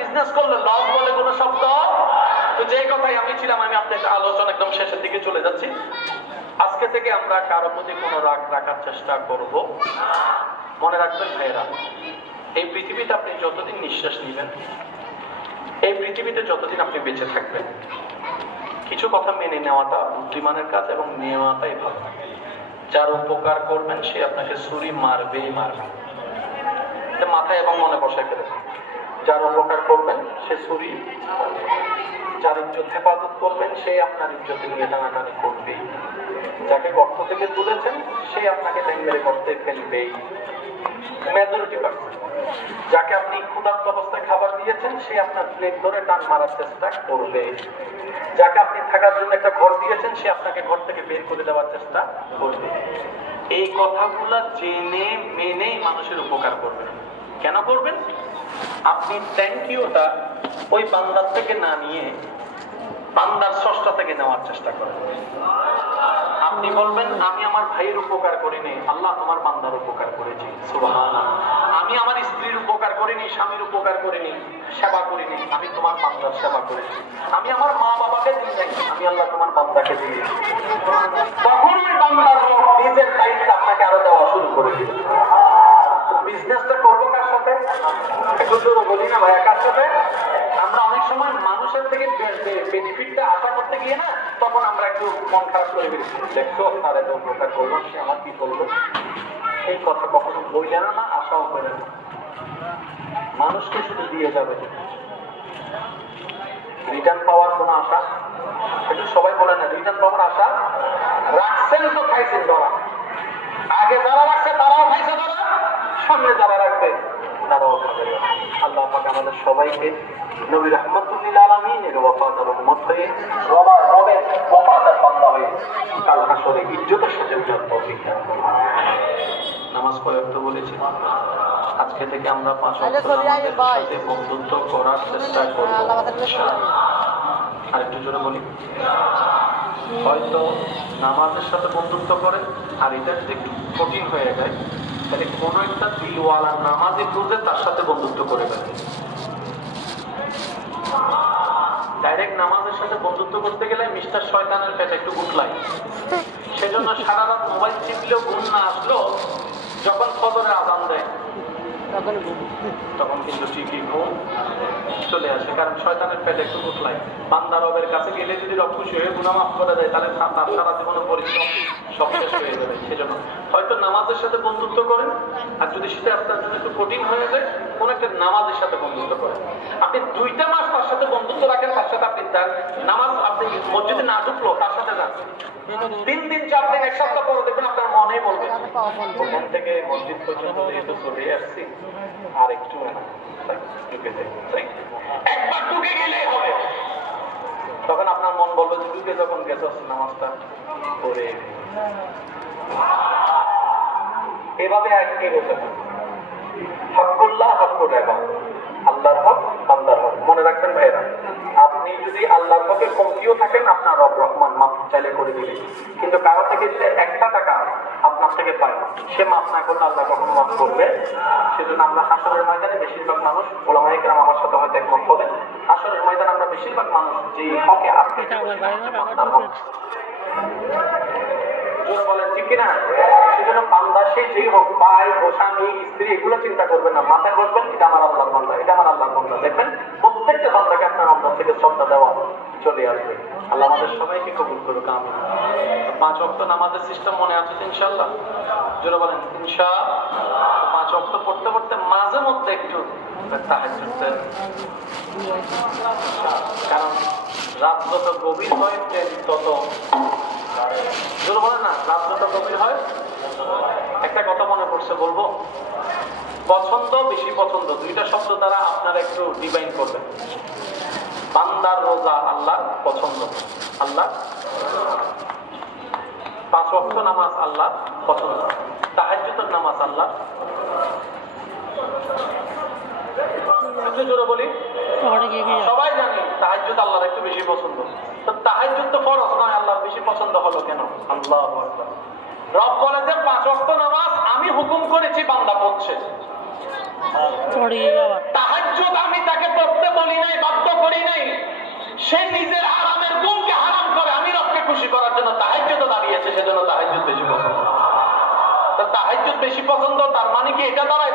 Business করলে loss বলে কোনো শব্দ। তো যে কথাই আমি ছিলাম, আমি আপনার আলোচনা একদম শেষের দিকে চলে যাচ্ছি। আজকে থেকে আমরা কারো প্রতি কোনো রাগ রাখার চেষ্টা করব। মনে রাখবেন ভাইয়েরা, এই পৃথিবীতে আপনি যতদিন নিঃশ্বাস নেবেন, এই পৃথিবীতে যতদিন আপনি বেঁচে থাকবেন, কিছু কথা মেনে নেওয়াটা বুদ্ধিমানের কাজ এবং নেওয়াটাই ভালো। যার উপকার করবেন সে আপনাকে ছুরি মারবেই মারবে, মাথায় এবং মনে বসায় ফেলেছে। যার উপকার করবেন সে ছুরি, যার ইজ্জত হেফাজত করবেন সে আপনার ইজ্জতে নিয়ে টানাটানি করবেই। যাকে গর্ত থেকে তুলেছেন সে আপনাকে মেরে গর্তে ফেলবেই, মেজরিটি পার্সেন্ট। যাকে আপনি ক্ষুধার্ত অবস্থায় খাবার দিয়েছেন সে আপনার প্লেট ধরে টান মারার চেষ্টা করবে। যাকে আপনি থাকার জন্য একটা ঘর দিয়েছেন সে আপনাকে ঘর থেকে বের করে দেওয়ার চেষ্টা করবে। এই কথাগুলা জেনে মেনেই মানুষের উপকার করবেন। কেন করবেন? আপনি থ্যাংক ইউটা ওই বান্দার থেকে না নিয়ে বান্দার স্রষ্টা থেকে নেওয়ার চেষ্টা করেন। আপনি বলবেন আমি আমার ভাইয়ের উপকার করিনি, আল্লাহ তোমার বান্দার উপকার করেছি, সুবহানাল্লাহ। আমি আমার স্ত্রীর উপকার করিনি, স্বামীর উপকার করিনি, সেবা করিনি, আমি তোমার বান্দার সেবা করেছি। আমি আমার মা বাবাকে দিই নাই, আমি আল্লাহ তোমার বান্দাকে দিয়েছি। তখন ওই বান্দার নিজের দায়িত্ব আপনাকে আরো দেওয়া শুরু করে দিল। বিজনেসটা করবো কার সাথে? একটু জোরে বলি না ভাই, কার সাথে? আমরা অনেক সময় মানুষের থেকে বেনিফিটটা আশা করতে গিয়ে না, তখন আমরা একটু মন খারাপ করে ফেলছি। দেখছো তার এত উপকার করলো, সে আমার কি করলো? এই কথা কখনো বইলে না, আশাও করে না। মানুষকে শুধু দিয়ে যাবে, রিটার্ন পাওয়ার কোনো আশা। একটু সবাই বলে না, রিটার্ন পাওয়ার আশা রাখছেন তো খাইছেন ধরা। আগে যারা রাখছে তারাও খাইছে ধরা, সামনে যারা রাখবে তারাও খাবে। আল্লাহ পাক আমাদের সবাইকে নবী রাহমাতুল আলামিনের ওয়াফাতের উম্মত হয়ে রবের ওয়াফাতের বান্দা হয়ে কাল হাসরে ইজ্জতের সাথে উঠার তৌফিক দান করুন। নামাজ পড়ে তো বলেছি, আজকে থেকে আমরা 5 ওয়াক্ত নামাজের সাথে বন্ধুত্ব করার চেষ্টা করব। আরেকটু জোরে বলি, হয়তো নামাজের সাথে বন্ধুত্ব করেন, আর এটা যদি একটু কঠিন হয়ে যায় তাহলে কোন একটা দিলওয়ালা নামাজে খুঁজে তার সাথে বন্ধুত্ব করে ফেলেন। ডাইরেক্ট নামাজের সাথে বন্ধুত্ব করতে গেলে মিস্টার শয়তানের পেটে একটু গুটলাই। সেজন্য সারা রাত মোবাইল চিপলেও ঘুম না আসলেও যখন ফজরের আযান দেয় তখন কিন্তু ঠিকই ঘুম চলে আসে, কারণ শয়তানের পেটে একটু গুটলাই। বান্দা রবের কাছে গেলে যদি রব খুশি হয়ে গুনাহ মাফ করে দেয় তাহলে তার সারা জীবনের পরিশ্রম সব শেষ হয়ে যাবে। সেজন্য হয়তো নামাজের সাথে বন্ধুত্ব করেন, আর যদি সেটা আপনার জন্য একটু কঠিন হয়ে যায় কোন একটা নামাজের সাথে বন্ধুত্ব করেন। আপনি 2টা মাস তার সাথে বন্ধুত্ব রাখেন, তার সাথে আপনি নামাজ আপনি মসজিদে না ঢুকলো তার সাথে যান, 3 দিন 4 দিন 1 সপ্তাহ পরে দেখবেন আপনার মনেই বলবে ওখান থেকে মসজিদ পর্যন্ত যেহেতু চলে আসছি আর একটু একবার ঢুকে গেলেই হবে। তখন আপনার মন বলবে ঢুকে যখন গেছ নামাজটা করে এভাবে আগে হতে পারে। হকুল্লাহ হকুল ইবাদ, আল্লাহর হক বান্দার হক। মনে রাখবেন ভাইরা, আপনি যদি আল্লাহর হকে কমতিও থাকেন আপনার রব রহমান মাফ চাইলে করে দিবেন, কিন্তু কারো থেকে যদি 1টা টাকা আপনার থেকে পায় সে মাফ না করলে আল্লাহ কখনো মাফ করবে। সেজন্য আমরা হাসরের ময়দানে বেশিরভাগ মানুষ, ওলামায়ে কেরাম আমার সাথে হয়তো একমত বলেন, হাসরের ময়দানে আমরা বেশিরভাগ মানুষ যে হকে আপনি বলেন ঠিক কিনা, সেজন্য বান্দা সে যেই হোক, ভাই স্বামী স্ত্রী এগুলো চিন্তা করবেন না, মাথায় বসবেন এটা আমার আল্লাহর বান্দা, এটা আমার আল্লাহর বান্দা। দেখবেন প্রত্যেকটা বান্দাকে আপনার অন্তর থেকে শ্রদ্ধা দেওয়া চলে আসবে। আল্লাহ আমাদের সবাইকে কবুল করুক, আমিন। 5 ওয়াক্ত নামাজের সিস্টেম মনে আছে ইনশাআল্লাহ? জোরে বলেন ইনশাআল্লাহ। 5 ওয়াক্ত পড়তে পড়তে মাঝে মধ্যে একটু তাহাজ্জুদ, কারণ রাত যত গভীর হয় তত জোরে বলেন না, রাত যত গভীর হয়। একটা কথা মনে পড়ছে বলবো, পছন্দ বেশি পছন্দ 2টা শব্দ দ্বারা আপনারা একটু ডিফাইন করবেন। বান্দার রোজা আল্লাহর পছন্দ, আল্লাহ 5 ওয়াক্ত নামাজ আল্লাহ পছন্দ, তাহাজ্জুদের নামাজ আল্লাহ। জোরে বলি, সবাই জানি তাহাজ্জুদ আল্লাহর একটু বেশি পছন্দ। তো তাহাজ্জুদ তো ফরজ নয়, আল্লাহর বেশি পছন্দ হলো কেন? আল্লাহু আকবার। রব বলে যে 5 ওয়াক্ত নামাজ আমি হুকুম করেছি বান্দা পড়ছে, তাহাজ্জুদ আমি তাকে পড়তে সে নিজের হারামের গুণকে হারাম করে আমি রবকে খুশি করার জন্য তাহাজ্জুদে দাঁড়িয়েছে, সেজন্য তাহাজ্জুদ বেশি পছন্দ। তাহাজ্জুদ বেশি পছন্দ তার মানে কি এটা দাঁড়ায়